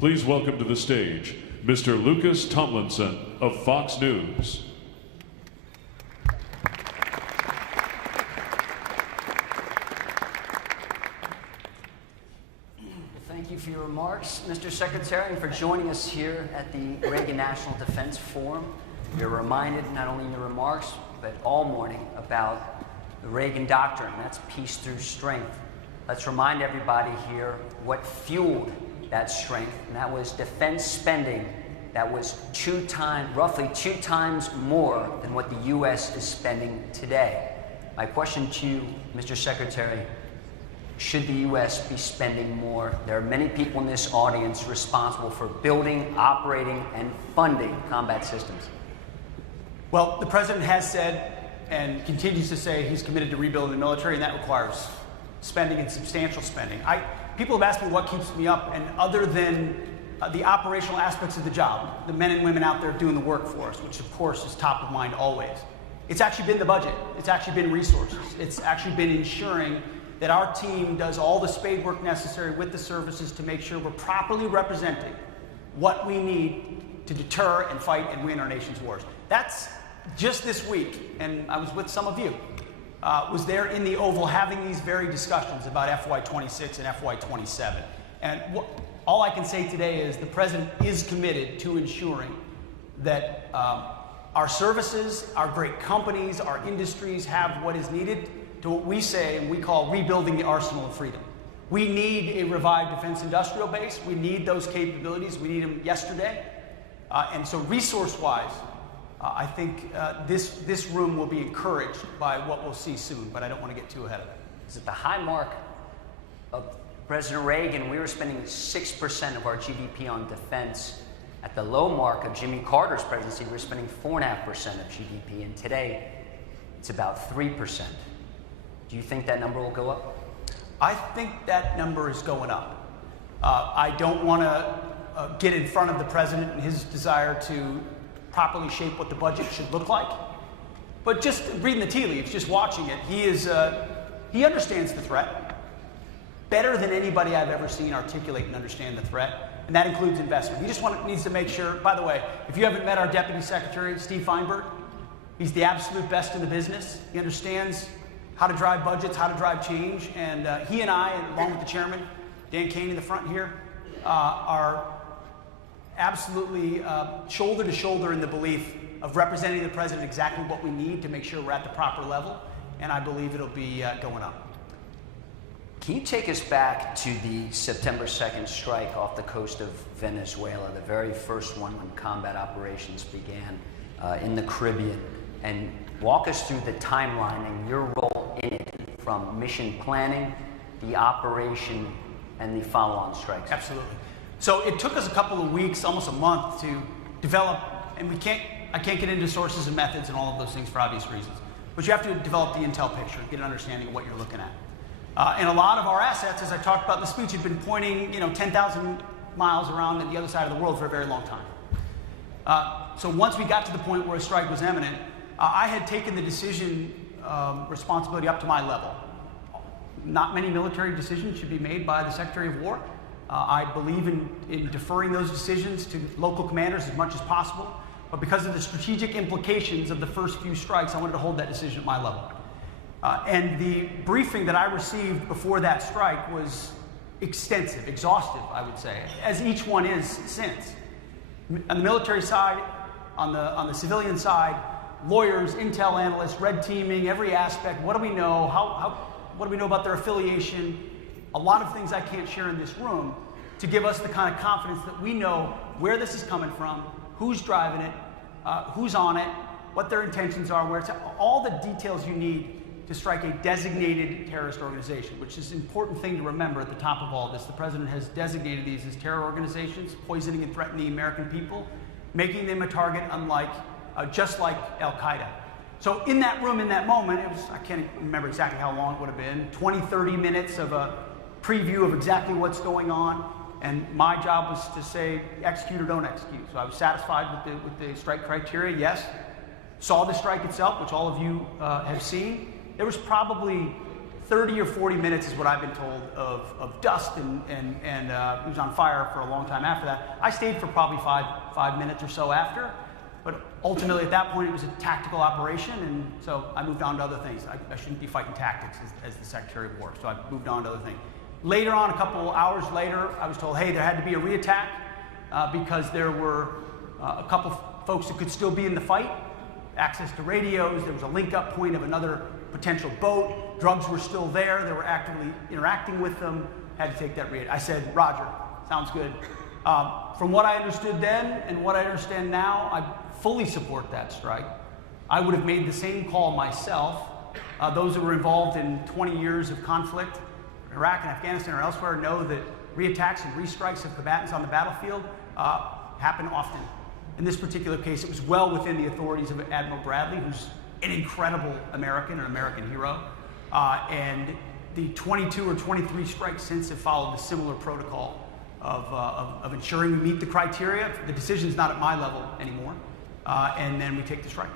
Please welcome to the stage Mr. Lucas Tomlinson of Fox News. Thank you for your remarks, Mr. Secretary, and for joining us here at the Reagan National Defense Forum. You're reminded, not only in your remarks, but all morning, about the Reagan doctrine. That's peace through strength. Let's remind everybody here what fueled that strength, and that was defense spending that was roughly two times more than what the U.S. is spending today. My question to you, Mr. Secretary, should the U.S. be spending more? There are many people in this audience responsible for building, operating, and funding combat systems. Well, the President has said and continues to say he's committed to rebuilding the military, and that requires spending and substantial spending. People have asked me what keeps me up, and other than the operational aspects of the job, the men and women out there doing the work for us, which of course is top of mind always, it's actually been the budget. It's actually been resources. It's actually been ensuring that our team does all the spade work necessary with the services to make sure we're properly representing what we need to deter and fight and win our nation's wars. That's just this week, and I was with some of you, was there in the Oval having these very discussions about FY26 and FY27. And all I can say today is the President is committed to ensuring that our services, our great companies, our industries have what is needed to what we say and we call rebuilding the arsenal of freedom. We need a revived defense industrial base. We need those capabilities. We need them yesterday. And so resource-wise, I think this room will be encouraged by what we'll see soon, but I don't want to get too ahead of it. Is it the high mark of President Reagan? We were spending 6% of our GDP on defense. At the low mark of Jimmy Carter's presidency, we were spending 4.5% of GDP, and today it's about 3%. Do you think that number will go up? I think that number is going up. I don't want to get in front of the President and his desire to properly shape what the budget should look like. But just reading the tea leaves, just watching it, he understands the threat better than anybody I've ever seen articulate and understand the threat, and that includes investment. He just needs to make sure, by the way, if you haven't met our Deputy Secretary, Steve Feinberg, he's the absolute best in the business. He understands how to drive budgets, how to drive change, and he and I, along with the Chairman, Dan Kane in the front here, are absolutely shoulder to shoulder in the belief of representing the President exactly what we need to make sure we're at the proper level, and I believe it'll be going up. Can you take us back to the September 2nd strike off the coast of Venezuela, the very first one when combat operations began in the Caribbean, and walk us through the timeline and your role in it, from mission planning, the operation, and the follow-on strikes? Absolutely. So it took us a couple of weeks, almost a month, to develop, and I can't get into sources and methods and all of those things for obvious reasons, but you have to develop the intel picture, get an understanding of what you're looking at. And a lot of our assets, as I talked about in the speech, had been pointing 10,000 miles around at the other side of the world for a very long time. So once we got to the point where a strike was imminent, I had taken the decision responsibility up to my level. Not many military decisions should be made by the Secretary of War. I believe in deferring those decisions to local commanders as much as possible, but because of the strategic implications of the first few strikes, I wanted to hold that decision at my level. And the briefing that I received before that strike was extensive, exhaustive, I would say, as each one is since. On the military side, on the civilian side, lawyers, intel analysts, red teaming, every aspect. What do we know? What do we know about their affiliation? A lot of things I can't share in this room to give us the kind of confidence that we know where this is coming from, who's driving it, who's on it, what their intentions are, where it's at, all the details you need to strike a designated terrorist organization, which is an important thing to remember at the top of all this. The President has designated these as terror organizations, poisoning and threatening the American people, making them a target just like Al-Qaeda. So in that room, in that moment, I can't remember exactly how long it would have been, 20, 30 minutes of a preview of exactly what's going on, and my job was to say, execute or don't execute. So I was satisfied with the strike criteria, yes. Saw the strike itself, which all of you have seen. There was probably 30 or 40 minutes is what I've been told of dust, and it was on fire for a long time after that. I stayed for probably five minutes or so after, but ultimately at that point it was a tactical operation, and so I moved on to other things. I shouldn't be fighting tactics as the Secretary of War, so I moved on to other things. Later on, a couple hours later, I was told, hey, there had to be a reattack because there were a couple folks that could still be in the fight, access to radios, there was a link-up point of another potential boat, drugs were still there, they were actively interacting with them, had to take that reattack. I said, Roger, sounds good. From what I understood then and what I understand now, I fully support that strike. I would have made the same call myself. Those that were involved in 20 years of conflict in Iraq and Afghanistan or elsewhere know that reattacks and restrikes of combatants on the battlefield happen often. In this particular case, it was well within the authorities of Admiral Bradley, who's an incredible American, an American hero. And the 22 or 23 strikes since have followed a similar protocol of ensuring we meet the criteria. The decision's not at my level anymore, and then we take the strike.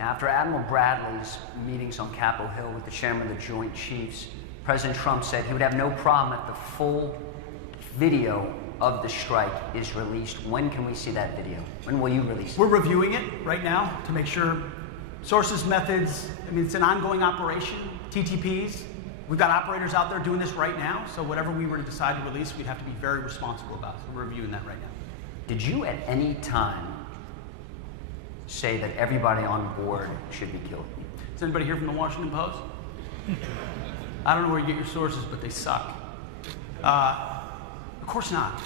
Now, after Admiral Bradley's meetings on Capitol Hill with the chairman of the Joint Chiefs, President Trump said he would have no problem if the full video of the strike is released. When can we see that video? When will you release it? We're reviewing it right now to make sure sources, methods, I mean, it's an ongoing operation, TTPs. We've got operators out there doing this right now, so whatever we were to decide to release, we'd have to be very responsible about. So we're reviewing that right now. Did you at any time say that everybody on board should be killed? Is anybody here from the Washington Post? I don't know where you get your sources, but they suck. Of course not.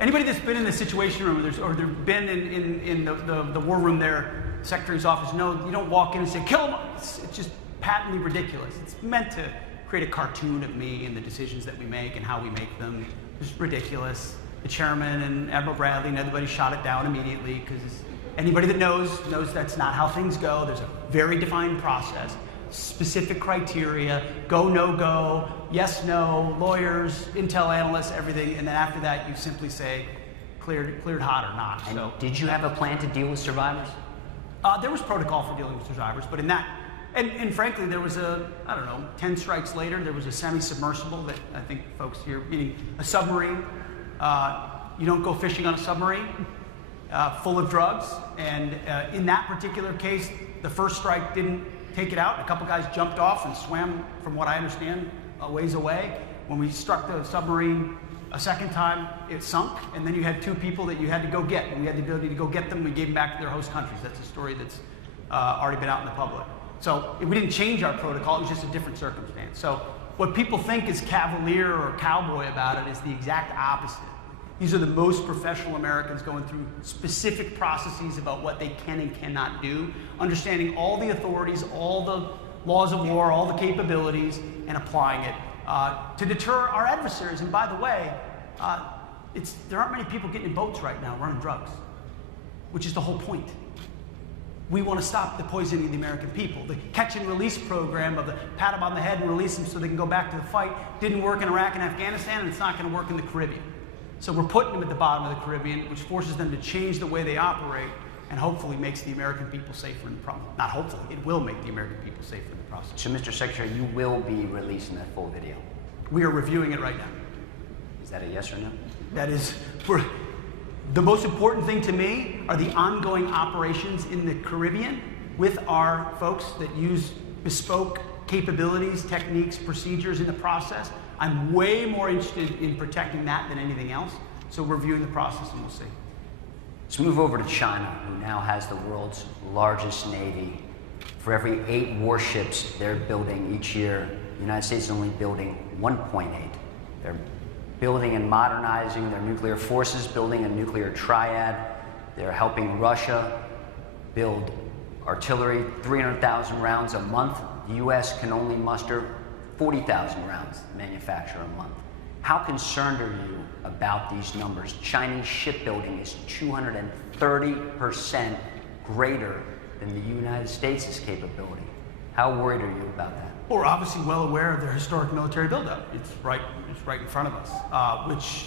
Anybody that's been in the Situation Room or they've been in the war room there, Secretary's office, no, you don't walk in and say, kill him. It's just patently ridiculous. It's meant to create a cartoon of me and the decisions that we make and how we make them. It's ridiculous. The chairman and Admiral Bradley and everybody shot it down immediately because anybody that knows that's not how things go. There's a very defined process, specific criteria, go, no go, yes, no, lawyers, intel analysts, everything, and then after that you simply say cleared hot or not. And so, did you have a plan to deal with survivors? there was protocol for dealing with survivors, but in that, and frankly, there was 10 strikes later, there was a semi-submersible that I think folks here, meaning a submarine. You don't go fishing on a submarine full of drugs, and in that particular case, the first strike didn't take it out. A couple guys jumped off and swam, from what I understand, a ways away. When we struck the submarine a second time, it sunk, and then you had two people that you had to go get, and we had the ability to go get them. We gave them back to their host countries. That's a story that's already been out in the public. So we didn't change our protocol, it was just a different circumstance. So what people think is cavalier or cowboy about it is the exact opposite. These are the most professional Americans going through specific processes about what they can and cannot do, understanding all the authorities, all the laws of war, all the capabilities, and applying it to deter our adversaries. And by the way, there aren't many people getting in boats right now running drugs, which is the whole point. We want to stop the poisoning of the American people. The catch and release program of the pat them on the head and release them so they can go back to the fight didn't work in Iraq and Afghanistan, and it's not going to work in the Caribbean. So we're putting them at the bottom of the Caribbean, which forces them to change the way they operate and hopefully makes the American people safer in the process. Not hopefully, it will make the American people safer in the process. So, Mr. Secretary, you will be releasing that full video. We are reviewing it right now. Is that a yes or no? That is, the most important thing to me are the ongoing operations in the Caribbean with our folks that use bespoke capabilities, techniques, procedures in the process. I'm way more interested in protecting that than anything else. So we're reviewing the process and we'll see. Let's move over to China, who now has the world's largest navy. For every 8 warships they're building each year, the United States is only building 1.8. They're building and modernizing their nuclear forces, building a nuclear triad. They're helping Russia build artillery, 300,000 rounds a month. The U.S. can only muster 40,000 rounds manufacture a month. How concerned are you about these numbers? Chinese shipbuilding is 230% greater than the United States' capability. How worried are you about that? Well, we're obviously well aware of their historic military buildup. It's right in front of us, which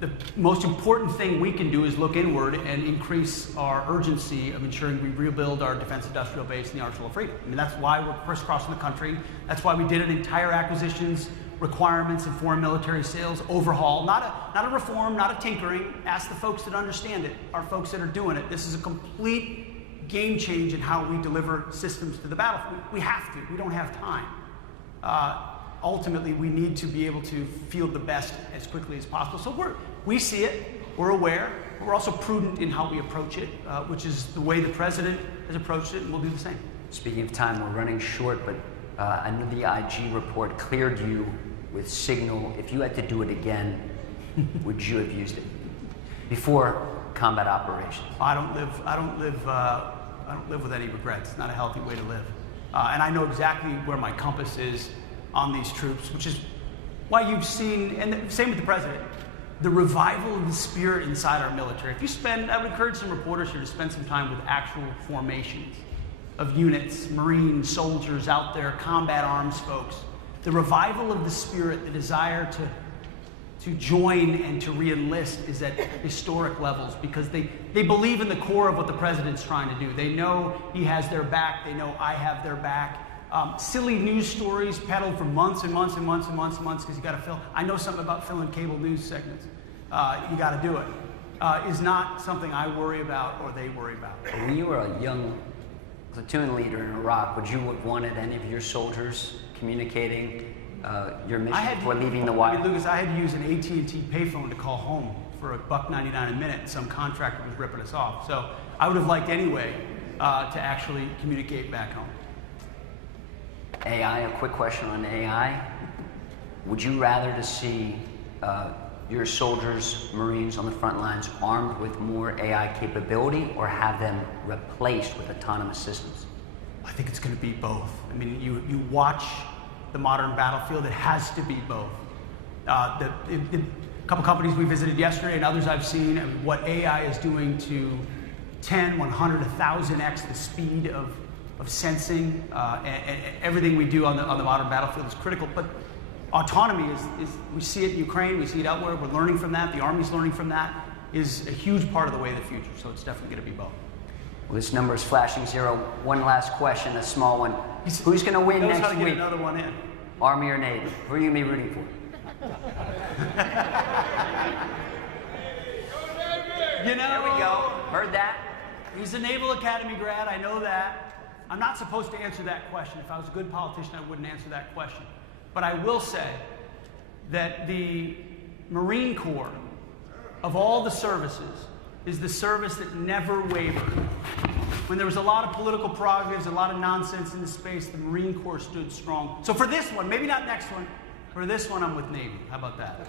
the most important thing we can do is look inward and increase our urgency of ensuring we rebuild our defense industrial base and the arsenal of freedom. I mean, that's why we're crisscrossing the country. That's why we did an entire acquisitions, requirements, and foreign military sales overhaul. Not a reform, not a tinkering. Ask the folks that understand it, our folks that are doing it. This is a complete game change in how we deliver systems to the battlefield. We have to. We don't have time. Ultimately, we need to be able to field the best as quickly as possible. So we see it, we're aware, but we're also prudent in how we approach it, which is the way the president has approached it, and we'll do the same. Speaking of time, we're running short, but I know the IG report cleared you with Signal. If you had to do it again, would you have used it before combat operations? I don't live with any regrets. It's not a healthy way to live. And I know exactly where my compass is on these troops, which is why you've seen, and same with the president, the revival of the spirit inside our military. If you spend, I would encourage some reporters here to spend some time with actual formations of units, Marines, soldiers out there, combat arms folks. The revival of the spirit, the desire to join and to re-enlist is at historic levels because they believe in the core of what the president's trying to do. They know he has their back. They know I have their back. Silly news stories peddled for months and months and months and months and months because you got to fill. I know something about filling cable news segments. You got to do it. Is not something I worry about or they worry about. When you were a young platoon leader in Iraq, would you have wanted any of your soldiers communicating your mission before leaving the wire? Lucas, I had to use an AT&T payphone to call home for $1.99 a minute. Some contractor was ripping us off. So I would have liked anyway to actually communicate back home. AI, a quick question on AI. Would you rather to see your soldiers, Marines on the front lines armed with more AI capability or have them replaced with autonomous systems? I think it's going to be both. I mean, you watch the modern battlefield, it has to be both. The couple companies we visited yesterday and others I've seen, and what AI is doing to 10, 100, 1,000x the speed of sensing, and everything we do on the modern battlefield is critical. But autonomy is we see it in Ukraine, we see it elsewhere, we're learning from that, the Army's learning from that, is a huge part of the way of the future. So it's definitely going to be both. Well, this number is flashing 0. One last question, a small one. Who's going to win next how to week? Get another one in. Army or Navy? Who are you going to be rooting for? You know, there we go. Heard that? He's a Naval Academy grad, I know that. I'm not supposed to answer that question. If I was a good politician, I wouldn't answer that question. But I will say that the Marine Corps, of all the services, is the service that never wavered. When there was a lot of political prerogatives, a lot of nonsense in the space, the Marine Corps stood strong. So for this one, maybe not next one, for this one, I'm with Navy. How about that?